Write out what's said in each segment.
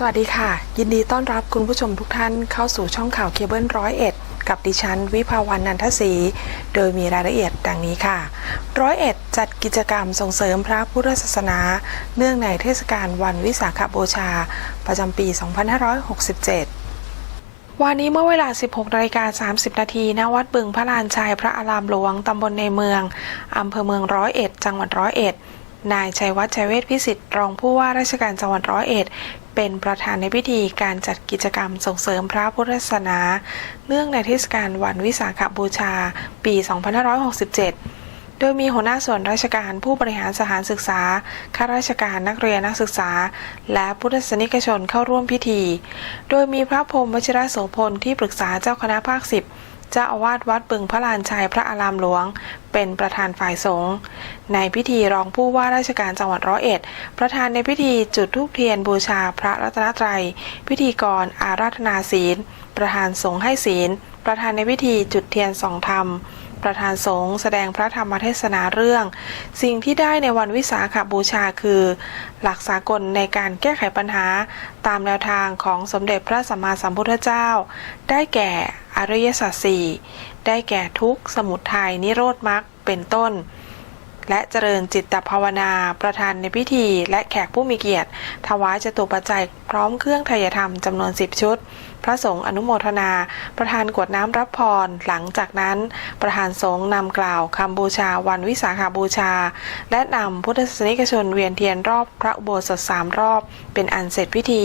สวัสดีค่ะ ยินดีต้อนรับคุณผู้ชมทุกท่านเข้าสู่ช่องข่าวเคเบิลร้อยเอ็ดกับดิฉัน วิภาวันนันทศรีโดยมีรายละเอียดดังนี้ค่ะ ร้อยเอ็ดจัดกิจกรรมส่งเสริมพระพุทธศาสนา เนื่องในเทศกาลวันวิสาขบูชา ประจำปี 2567วันนี้เมื่อเวลา 16นาฬิกา30 นาทีณวัดบึงพระลานชัยพระอารามหลวง ตำบลในเมือง อำเภอเมืองร้อยเอ็ด จังหวัดร้อยเอ็ด นายชัยวัฒน์ชัยเวชพิสิทธิ์รองผู้ว่าราชการจังหวัดร้อยเอ็ด เป็นประธานในพิธีการจัดกิจกรรมส่งเสริมพระพุทธศาสนา เนื่องในเทศกาลวันวิสาขบูชา ปี 2567 โดยมีหัวหน้าส่วนราชการผู้บริหารสถานศึกษา ข้าราชการนักเรียนนักศึกษา และพุทธศนิกชนเข้าร่วมพิธี โดยมีพระพรมวชิรโสพลที่ปรึกษาเจ้าคณะภาคสิบ เจ้าอาวาสวัดบึงพระลานชัยพระอารามหลวง เป็นประธานฝ่ายสงฆ์ในพิธีรองผู้ว่าราชการจังหวัดร้อยเอ็ด ประธานในพิธีจุดธูปเทียนบูชาพระรัตนตรัย พิธีกรอาราธนาศีล ประธานสงฆ์ให้ศีล ประธานในพิธีจุดเทียนสองธรรม ประธานสงฆ์แสดงพระธรรมเทศนาเรื่อง สิ่งที่ได้ในวันวิสาขบูชาคือ หลักสากลในการแก้ไขปัญหาตามแนวทางของสมเด็จพระสัมมาสัมพุทธเจ้า ได้แก่อริยสัจสี่ได้แก่ทุกขสมุทัยนิโรธมรรคเป็นต้น และเจริญจิตภาวนาประธานในพิธี และแขกผู้มีเกียรติ ถวายจตุปัจจัยพร้อมเครื่องไทยธรรมจำนวน10ชุด พระสงฆ์อนุโมทนา ประธานกวดน้ำรับพร หลังจากนั้น ประธานสงฆ์นำกล่าวคำบูชาวันวิสาขาบูชา และนำพุทธศนิกชนเวียนเทียนรอบพระอุโบสถสามรอบ เป็นอันเสร็จพิธี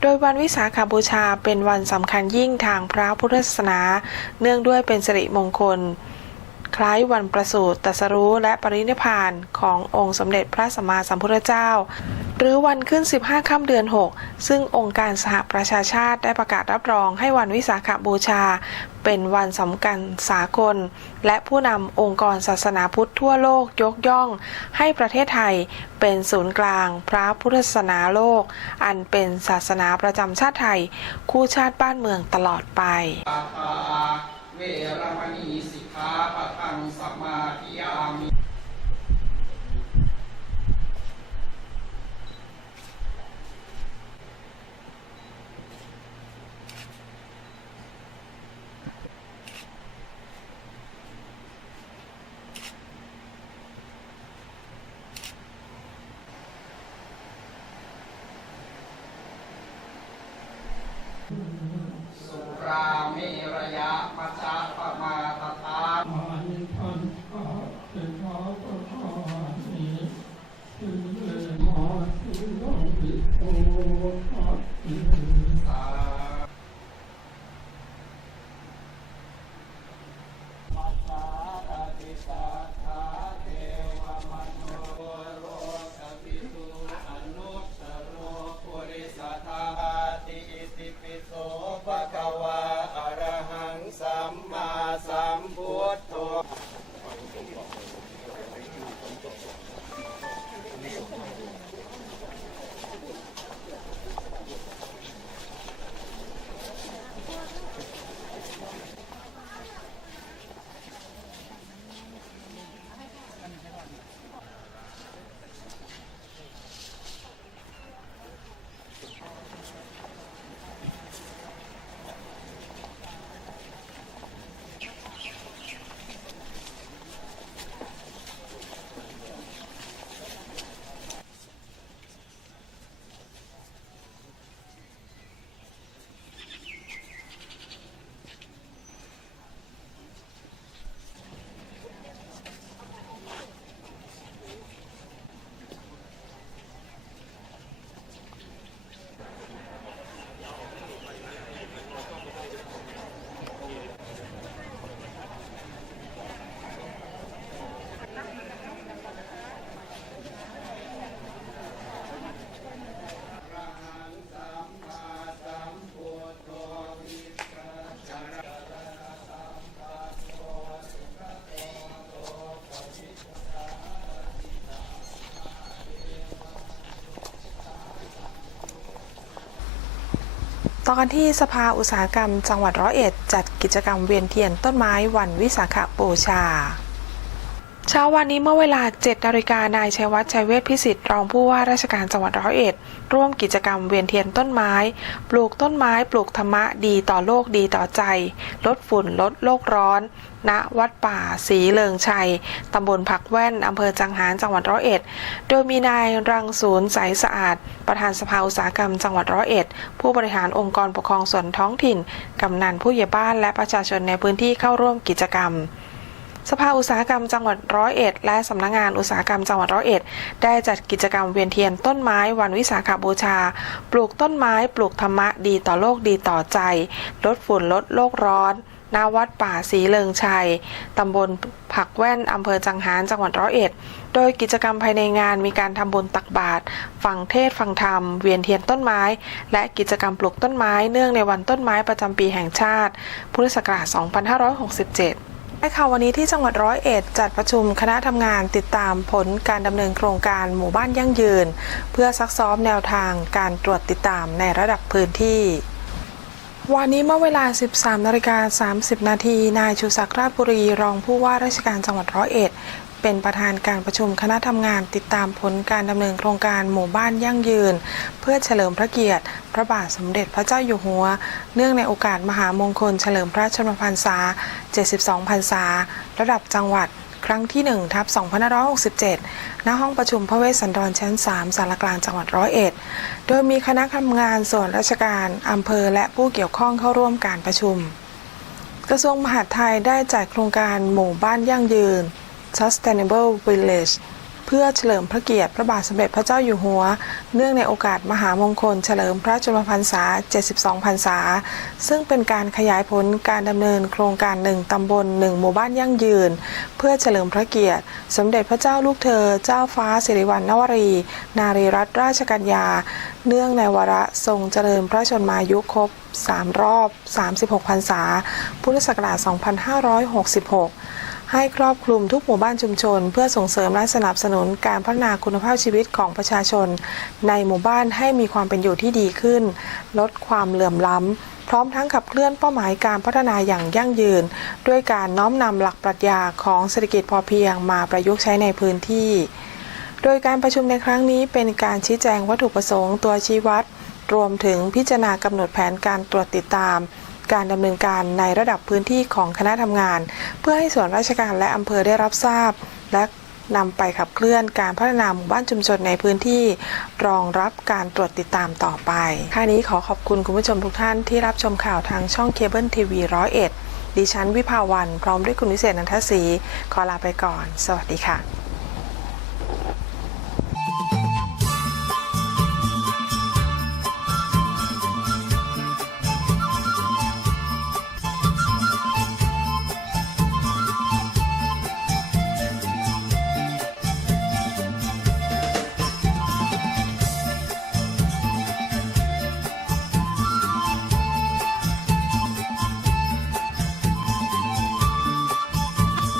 โดยวันวิสาขาบูชาเป็นวันสำคัญยิ่งทางพระพุทธศาสนา เนื่องด้วยเป็นสิริมงคล คล้ายวันประสูติตรัสรู้และปรินิพานขององค์สมเด็จพระสัมมาสัมพุทธเจ้า หรือวันขึ้น 15 ค่ำเดือน 6 ซึ่งองค์การสหประชาชาติได้ประกาศรับรองให้วันวิสาขบูชา เป็นวันสำคัญสากล และผู้นำองค์กรศาสนาพุทธทั่วโลกยกย่อง ให้ประเทศไทยเป็นศูนย์กลาง พระพุทธศาสนาโลก อันเป็นศาสนาประจำชาติไทย คู่ชาติบ้านเมืองตลอดไปปาทาเวรมณีสิกาปะทังสัมมาทิยามิ สุราเมรยะมัจจาปมาทธา อานิพันธ์อาเป็นพระประธานนี้คือหมอที่ลงบิโตภัตติ สามัจจาติ สาขาเทวมโนโรสปิตุอนุสโรปุริสธาติอิติปิโสภะคะวาอะระหังสัมมาสัมพุทโธ ต่อกันที่สภาอุตสาหกรรม จังหวัดร้อยเอ็ด จัดกิจกรรมเวียนเทียนต้นไม้วันวิสาขบูชา เช้าวันนี้เมื่อเวลา 7 นาฬิกานายชัยวัฒน์ชัยเวชพิสิทธิ์รองผู้ว่าราชการจังหวัดร้อยเอ็ด ร่วมกิจกรรมเวียนเทียนต้นไม้ ปลูกต้นไม้ ปลูกธรรมะดีต่อโลกดีต่อใจ ลดฝุ่นลดโลกร้อน ณ วัดป่าศรีเลิงชัย ตำบลผักแว่น อำเภอจังหารจังหวัดร้อยเอ็ด โดยมีนายรังศูนย์ใสสะอาด ประธานสภาอุตสาหกรรมจังหวัดร้อยเอ็ด ผู้บริหารองค์กรปกครองส่วนท้องถิ่น กำนันผู้ใหญ่บ้านและประชาชนในพื้นที่เข้าร่วมกิจกรรม สภาอุตสาหกรรมจังหวัดร้อยเอ็ดและสำนักงานอุตสาหกรรมจังหวัดร้อยเอ็ดได้จัดกิจกรรมเวียนเทียนต้นไม้วันวิสาขบูชา ปลูกต้นไม้ปลูกธรรมะดีต่อโลกดีต่อใจ ลดฝุ่นลดโลกร้อนณวัดป่าศรีเลิงชัย ตำบลผักแว่น อำเภอจังหาร จังหวัดร้อยเอ็ด โดยกิจกรรมภายในงานมีการทำบุญตักบาตร ฟังเทศฟังธรรม เวียนเทียนต้นไม้ และกิจกรรมปลูกต้นไม้ เนื่องในวันต้นไม้ประจำปีแห่งชาติ พุทธศักราช 2567 ในข่าววันนี้ที่จังหวัดร้อยเอ็ดจัดประชุมคณะทำงานติดตามผลการดำเนินโครงการหมู่บ้านยั่งยืน เพื่อซักซ้อมแนวทางการตรวจติดตามในระดับพื้นที่วันนี้เมื่อเวลา 13นาฬิกา30 นาที นายชูศักดิ์ราชบุรี รองผู้ว่าราชการจังหวัดร้อยเอ็ด เป็นประธานการประชุมคณะทำงานติดตามผลการดำเนินโครงการหมู่บ้านยั่งยืน เพื่อเฉลิมพระเกียรติ พระบาทสมเด็จพระเจ้าอยู่หัว เนื่องในโอกาสมหามงคลเฉลิมพระชนมพรรษา 72 พรรษา ระดับจังหวัดครั้งที่1ทับ2567 ณ ห้องประชุมพระเวสสันดรชั้น 3 สารกลางจังหวัดร้อยเอ็ด โดยมีคณะทำงานส่วนราชการอำเภอและผู้เกี่ยวข้องเข้าร่วมการประชุม กระทรวงมหาดไทยได้จัดโครงการหมู่บ้านยั่งยืน Sustainable Village เพื่อเฉลิมพระเกียรติพระบาทสมเด็จพระเจ้าอยู่หัว เนื่องในโอกาสมหามงคลเฉลิมพระชนมพรรษา 72 พรรษา ซึ่งเป็นการขยายผลการดำเนินโครงการหนึ่งตำบลหนึ่งหมู่บ้านยั่งยืน เพื่อเฉลิมพระเกียรติ สมเด็จพระเจ้าลูกเธอ เจ้าฟ้าสิริวัณณวรี นารีรัตนราชกัญญา เนื่องในวาระทรงเจริญพระชนมายุครบ 3 รอบ 36 พรรษา พุทธศักราช 2566 ให้ครอบคลุมทุกหมู่บ้านชุมชน เพื่อส่งเสริมและสนับสนุนการพัฒนาคุณภาพชีวิตของประชาชน ในหมู่บ้านให้มีความเป็นอยู่ที่ดีขึ้น ลดความเหลื่อมล้ำ พร้อมทั้งขับเคลื่อนเป้าหมายการพัฒนาอย่างยั่งยืน ด้วยการน้อมนำหลักปรัชญาของเศรษฐกิจพอเพียงมาประยุกต์ใช้ในพื้นที่ โดยการประชุมในครั้งนี้เป็นการชี้แจงวัตถุประสงค์ตัวชี้วัด รวมถึงพิจารณากำหนดแผนการตรวจติดตาม การดำเนินการในระดับพื้นที่ของคณะทำงาน เพื่อให้ส่วนราชการและอำเภอได้รับทราบ และนำไปขับเคลื่อนการพัฒนาหมู่บ้านชุมชนในพื้นที่ รองรับการตรวจติดตามต่อไปค่านี้ขอขอบคุณคุณผู้ชมทุกท่านที่รับชมข่าวทางช่องเคเบิลทีวีร้อยเอ็ดดิฉันวิภาวัน พร้อมด้วยคุณวิเศษนันทศรีขอลาไปก่อน สวัสดีค่ะ